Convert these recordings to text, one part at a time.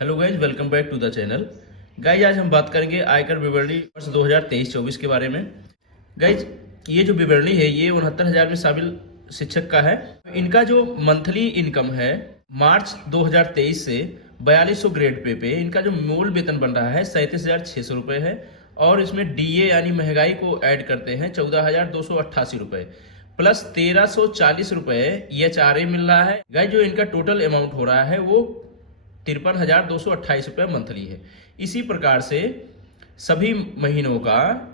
Hello guys, welcome back to the channel. Guys आज हम बात करेंगे आयकर विवरणी वर्ष 2023-24 के बारे में। गाइज ये जो विवरणी है ये 69,000 में शामिल शिक्षक का है। इनका जो मंथली इनकम है मार्च 2023 से 4200 ग्रेड पे इनका जो मूल वेतन बन रहा है 37,600 रुपये है। और इसमें डीए यानी महंगाई को ऐड करते हैं 14,288 रुपये प्लस 1,340 रुपये EHRA मिल रहा है। गाइज जो इनका टोटल अमाउंट हो रहा है वो 53,228 रुपये मंथली है। इसी प्रकार से सभी महीनों का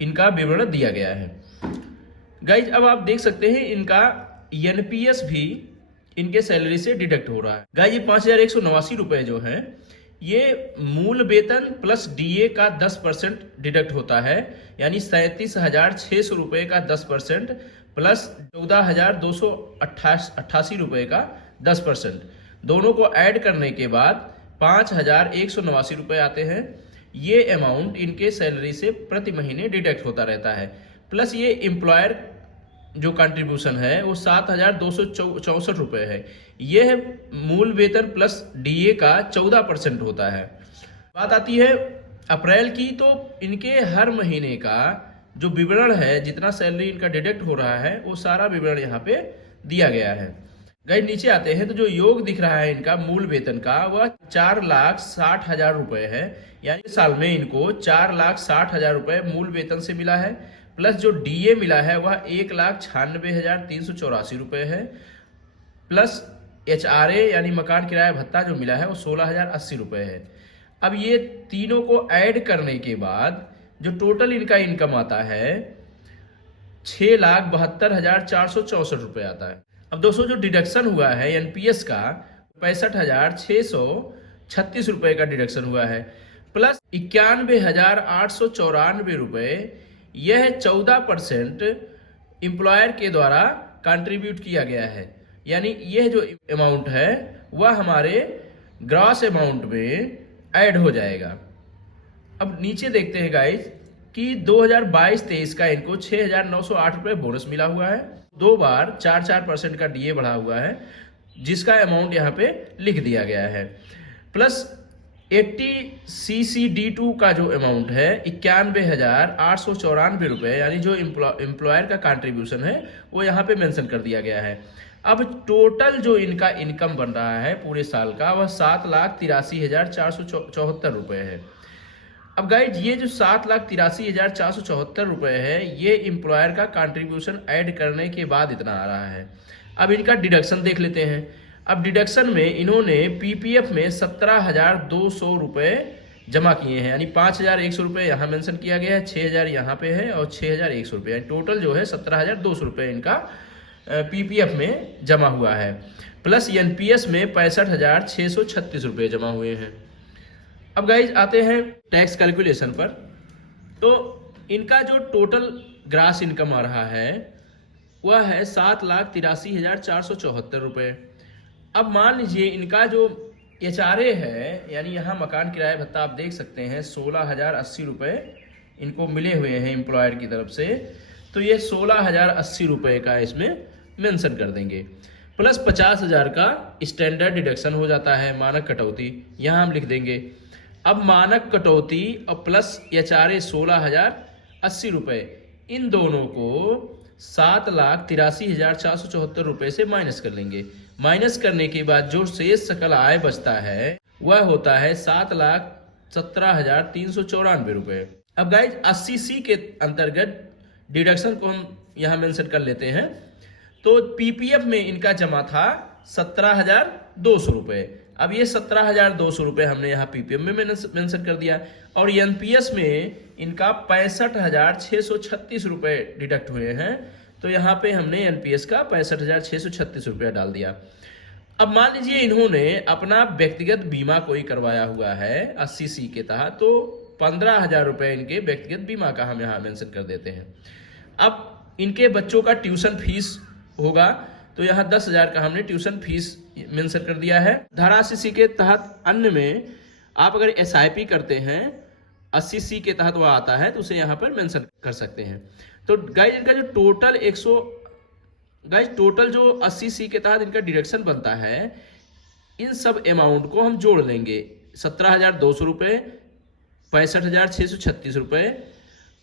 इनका विवरण दिया गया है। गाइज अब आप देख सकते हैं इनका एनपीएस भी इनके सैलरी से डिडक्ट हो रहा है। गाइज ये 5,189 रुपये जो है ये मूल वेतन प्लस डीए का 10% डिडक्ट होता है, यानी 37,600 रुपये का 10% प्लस 14,288 रुपये का 10%, दोनों को ऐड करने के बाद 5,189 रुपये आते हैं। ये अमाउंट इनके सैलरी से प्रति महीने डिडक्ट होता रहता है। प्लस ये एम्प्लॉयर जो कंट्रीब्यूशन है वो 7,264 रुपये है। यह मूल वेतन प्लस डीए का 14% होता है। बात आती है अप्रैल की, तो इनके हर महीने का जो विवरण है, जितना सैलरी इनका डिडक्ट हो रहा है वो सारा विवरण यहाँ पे दिया गया है। गाइस नीचे आते हैं तो जो योग दिख रहा है इनका मूल वेतन का वह 4,60,000 रुपये है, यानी साल में इनको 4,60,000 रुपये मूल वेतन से मिला है। प्लस जो डीए मिला है वह 1,96,384 रुपये है। प्लस एचआरए यानी मकान किराया भत्ता जो मिला है वो 16,080 रुपये है। अब ये तीनों को ऐड करने के बाद जो टोटल इनका इनकम आता है 6,72,464 रुपये आता है। अब दोस्तों जो डिडक्शन हुआ है एनपीएस का 65,636 रुपये का डिडक्शन हुआ है, प्लस 91,894 रुपये, यह 14% एम्प्लॉयर के द्वारा कंट्रीब्यूट किया गया है। यानी यह जो अमाउंट है वह हमारे ग्रॉस अमाउंट में ऐड हो जाएगा। अब नीचे देखते हैं गाइज कि 2022-23 का इनको 6,908 रुपये बोनस मिला हुआ है। 2 बार 4% का डीए बढ़ा हुआ है, जिसका अमाउंट यहाँ पे लिख दिया गया है। प्लस 80 CCD2 का जो अमाउंट है 91,894 रुपये, यानी जो एम्प्लॉयर का कंट्रीब्यूशन है वो यहाँ पे मेंशन कर दिया गया है। अब टोटल जो इनका इनकम बन रहा है पूरे साल का वह 7,83,474 रुपये है। अब गाइज ये जो 7,83,474 रुपये है ये एम्प्लॉयर का कंट्रीब्यूशन ऐड करने के बाद इतना आ रहा है। अब इनका डिडक्शन देख लेते हैं। अब डिडक्शन में इन्होंने पीपीएफ में 17,200 रुपये जमा किए हैं, यानी 5,100 रुपये यहाँ मेंशन किया गया है, 6,000 यहाँ पे है और 6,100 रुपये, टोटल जो है 17,200 रुपये इनका पीपीएफ में जमा हुआ है। प्लस एनपीएस में 65,636 रुपये जमा हुए हैं। अब गाइज आते हैं टैक्स कैलकुलेशन पर। तो इनका जो टोटल ग्रास इनकम आ रहा है वह है 7,83,474 रुपये। अब मान लीजिए इनका जो एचआरए है, यानी यहाँ मकान किराया भत्ता आप देख सकते हैं 16,080 रुपये इनको मिले हुए हैं एम्प्लॉयर की तरफ से, तो ये 16,080 रुपये का इसमें मेंशन कर देंगे। प्लस 50,000 का स्टैंडर्ड डिडक्शन हो जाता है, मानक कटौती यहाँ हम लिख देंगे। अब मानक कटौती और प्लस एचआरए 16,080 रुपये, इन दोनों को 7,83,474 रुपये से माइनस कर लेंगे। माइनस करने के बाद जो शेष सकल आय बचता है वह होता है 7,17,394 रुपये। अब गाइज 80C के अंतर्गत डिडक्शन को हम यहाँ मेंशन कर लेते हैं। तो पीपीएफ में इनका जमा था 17,200 रुपये। अब ये 17,200 रुपये हमने यहाँ पीपीएफ में मेंशन कर दिया, और एनपीएस में इनका 65,636 रुपये डिडक्ट हुए हैं, तो यहाँ पे हमने एनपीएस का 65,636 रुपया डाल दिया। अब मान लीजिए इन्होंने अपना व्यक्तिगत बीमा कोई करवाया हुआ है 80C के तहत, तो 15,000 रुपये इनके व्यक्तिगत बीमा का हम यहाँ मेंशन कर देते हैं। अब इनके बच्चों का ट्यूशन फीस होगा, तो यहाँ 10,000 का हमने ट्यूशन फीस मेंशन कर दिया है। धारा 80C के तहत अन्य में आप अगर एसआईपी करते हैं 80C के तहत वह आता है तो उसे यहाँ पर मेंशन कर सकते हैं। तो गाइज इनका जो टोटल जो 80C के तहत इनका डिडक्शन बनता है इन सब अमाउंट को हम जोड़ लेंगे। 17,200 रुपये, 65,636 रुपये,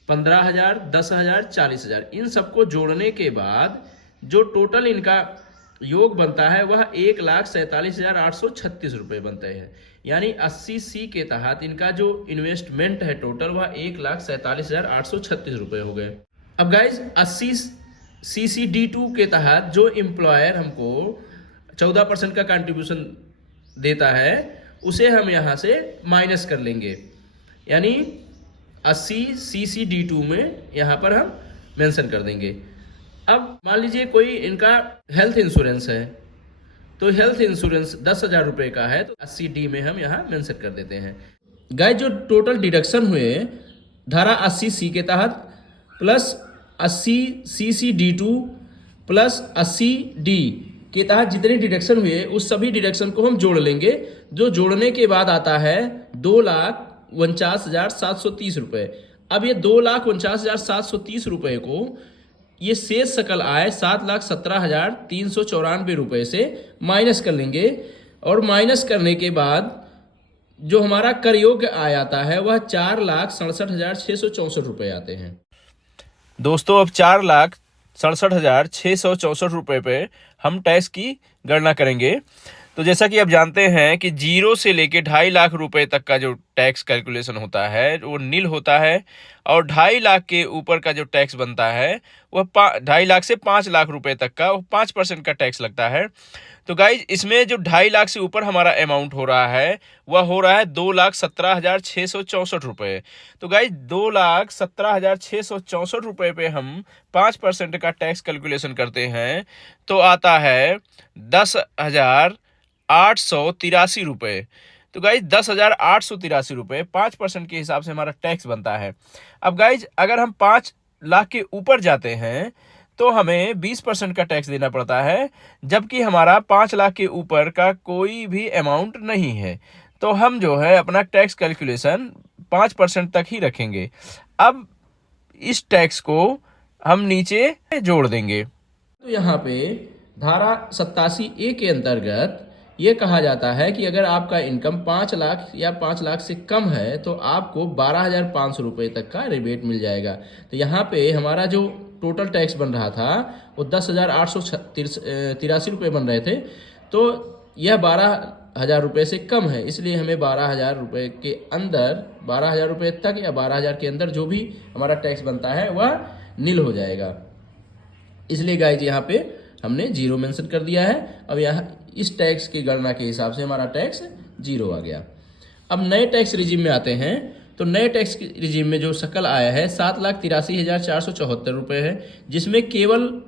15,000, 10,000, 40,000, इन सबको जोड़ने के बाद जो टोटल इनका योग बनता है वह 1,47,836 रुपये बनते हैं। यानी 80C के तहत इनका जो इन्वेस्टमेंट है टोटल वह 1,47,836 रुपये हो गए। अब गाइज 80CCD2 के तहत जो एम्प्लॉयर हमको 14% का कंट्रीब्यूशन देता है उसे हम यहाँ से माइनस कर लेंगे। यानी 80CCD2 में यहाँ पर हम मेंशन कर देंगे। अब मान लीजिए कोई इनका हेल्थ इंश्योरेंस है, तो हेल्थ इंश्योरेंस 10,000 रुपये का है, तो 80D में हम यहाँ मेंशन कर देते हैं। गाइस जो टोटल डिडक्शन हुए धारा 80C के तहत प्लस 80CCD2 प्लस 80D के तहत जितने डिडक्शन हुए उस सभी डिडक्शन को हम जोड़ लेंगे, जो जोड़ने के बाद आता है 2,49,730 रुपये। अब ये 2,49,730 रुपये को ये शेष सकल आय 7,17,394 रुपये से माइनस कर लेंगे, और माइनस करने के बाद जो हमारा कर योग्य आय आता है वह 4,67,664 रुपये आते हैं। दोस्तों अब 4,67,664 रुपये पे हम टैक्स की गणना करेंगे। तो जैसा कि आप जानते हैं कि 0 से लेके 2.5 लाख रुपए तक का जो टैक्स कैलकुलेशन होता है वो नील होता है, और 2.5 लाख के ऊपर का जो टैक्स बनता है वह 2.5 लाख से 5 लाख रुपए तक का 5% का टैक्स लगता है। तो गाइज इसमें जो 2.5 लाख से ऊपर हमारा अमाउंट हो रहा है वह हो रहा है 2,17,664 रुपये। तो गाइज 2,17,664 रुपये पे हम 5% का टैक्स कैलकुलेशन करते हैं तो आता है 10,883 रुपये। तो गाइज 10,883 रुपये 5% के हिसाब से हमारा टैक्स बनता है। अब गाइज अगर हम 5 लाख के ऊपर जाते हैं तो हमें 20% का टैक्स देना पड़ता है, जबकि हमारा 5 लाख के ऊपर का कोई भी अमाउंट नहीं है। तो हम जो है अपना टैक्स कैलकुलेशन 5% तक ही रखेंगे। अब इस टैक्स को हम नीचे जोड़ देंगे। तो यहाँ पे धारा 87A के अंतर्गत ये कहा जाता है कि अगर आपका इनकम 5 लाख या 5 लाख से कम है तो आपको 12,500 रुपये तक का रिबेट मिल जाएगा। तो यहाँ पे हमारा जो टोटल टैक्स बन रहा था वो 10,883 रुपये बन रहे थे, तो यह 12,000 रुपये से कम है, इसलिए हमें 12,000 रुपये के अंदर 12,000 रुपये तक या 12,000 के अंदर जो भी हमारा टैक्स बनता है वह नील हो जाएगा। इसलिए गाइज यहाँ पे हमने 0 मेंशन कर दिया है। अब यहाँ इस टैक्स की गणना के हिसाब से हमारा टैक्स 0 आ गया। अब नए टैक्स रिजीम में आते हैं। तो नए टैक्स रिजीम में जो सकल आया है 7,83,474 रुपये है, जिसमें केवल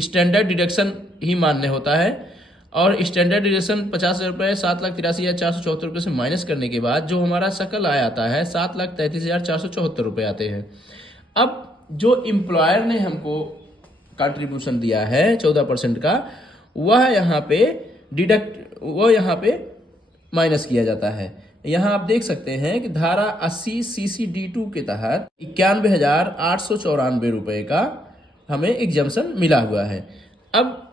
स्टैंडर्ड डिडक्शन ही मान्य होता है, और स्टैंडर्ड डिडक्शन 50,000 रुपये 7,83,474 रुपये से माइनस करने के बाद जो हमारा सकल आय आता है 7,33,474 रुपये आते हैं। अब जो एम्प्लॉयर ने हमको कंट्रीब्यूशन दिया है 14% का, वह यहाँ पे माइनस किया जाता है। यहाँ आप देख सकते हैं कि धारा 80CCD2 के तहत 91,894 रुपये का हमें एग्जम्पशन मिला हुआ है। अब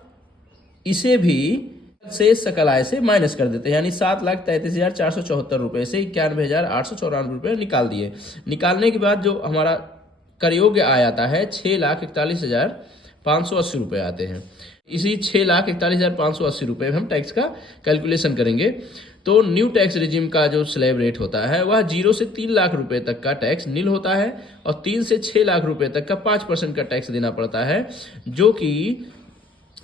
इसे भी से सकल आय से माइनस कर देते हैं, यानी 7,33,474 रुपये से 91,894 रुपये निकाल दिए। निकालने के बाद जो हमारा कर योग्य आय आता है 6,41,580 रुपये आते हैं। इसी 6,41,580 रुपये में हम टैक्स का कैलकुलेशन करेंगे। तो न्यू टैक्स रिजीम का जो स्लैब रेट होता है वह 0 से 3 लाख रुपए तक का टैक्स नील होता है, और 3 से 6 लाख रुपए तक का 5% का टैक्स देना पड़ता है, जो कि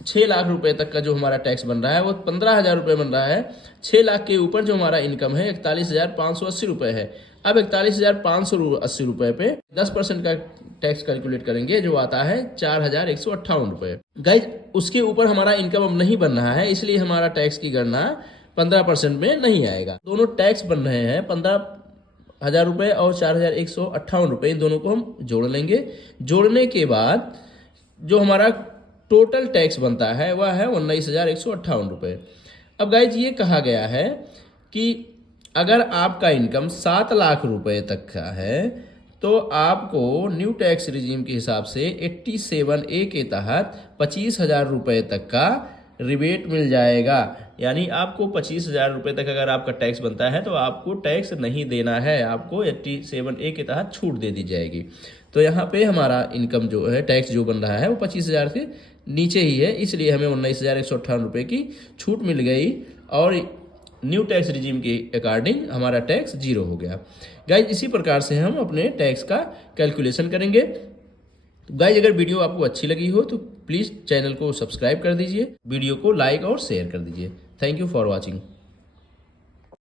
6 लाख रुपए तक का जो हमारा टैक्स बन रहा है वो 15,000 रुपये बन रहा है। 6 लाख के ऊपर जो हमारा इनकम है 41,580 रुपये है। अब 41,580 रुपये पे 10% का टैक्स कैलकुलेट करेंगे, जो आता है 4,158 रुपये। गाइज उसके ऊपर हमारा इनकम अब नहीं बन रहा है, इसलिए हमारा टैक्स की गणना 15% में नहीं आएगा। दोनों टैक्स बन रहे हैं 15,000 रुपये और 4,158 रुपये, इन दोनों को हम जोड़ लेंगे। जोड़ने के बाद जो हमारा टोटल टैक्स बनता है वह है 19,158 रुपये। अब गाइज ये कहा गया है कि अगर आपका इनकम 7 लाख रुपए तक का है तो आपको न्यू टैक्स रिजीम के हिसाब से 87A के तहत 25,000 रुपये तक का रिबेट मिल जाएगा। यानी आपको 25,000 रुपये तक अगर आपका टैक्स बनता है तो आपको टैक्स नहीं देना है, आपको 87A के तहत छूट दे दी जाएगी। तो यहाँ पे हमारा इनकम जो है, टैक्स जो बन रहा है वो 25,000 से नीचे ही है, इसलिए हमें 19,158 रुपये की छूट मिल गई और न्यू टैक्स रिजीम के अकॉर्डिंग हमारा टैक्स 0 हो गया। गाइज इसी प्रकार से हम अपने टैक्स का कैलकुलेशन करेंगे। तो गाइज अगर वीडियो आपको अच्छी लगी हो तो प्लीज़ चैनल को सब्सक्राइब कर दीजिए, वीडियो को लाइक और शेयर कर दीजिए। Thank you for watching.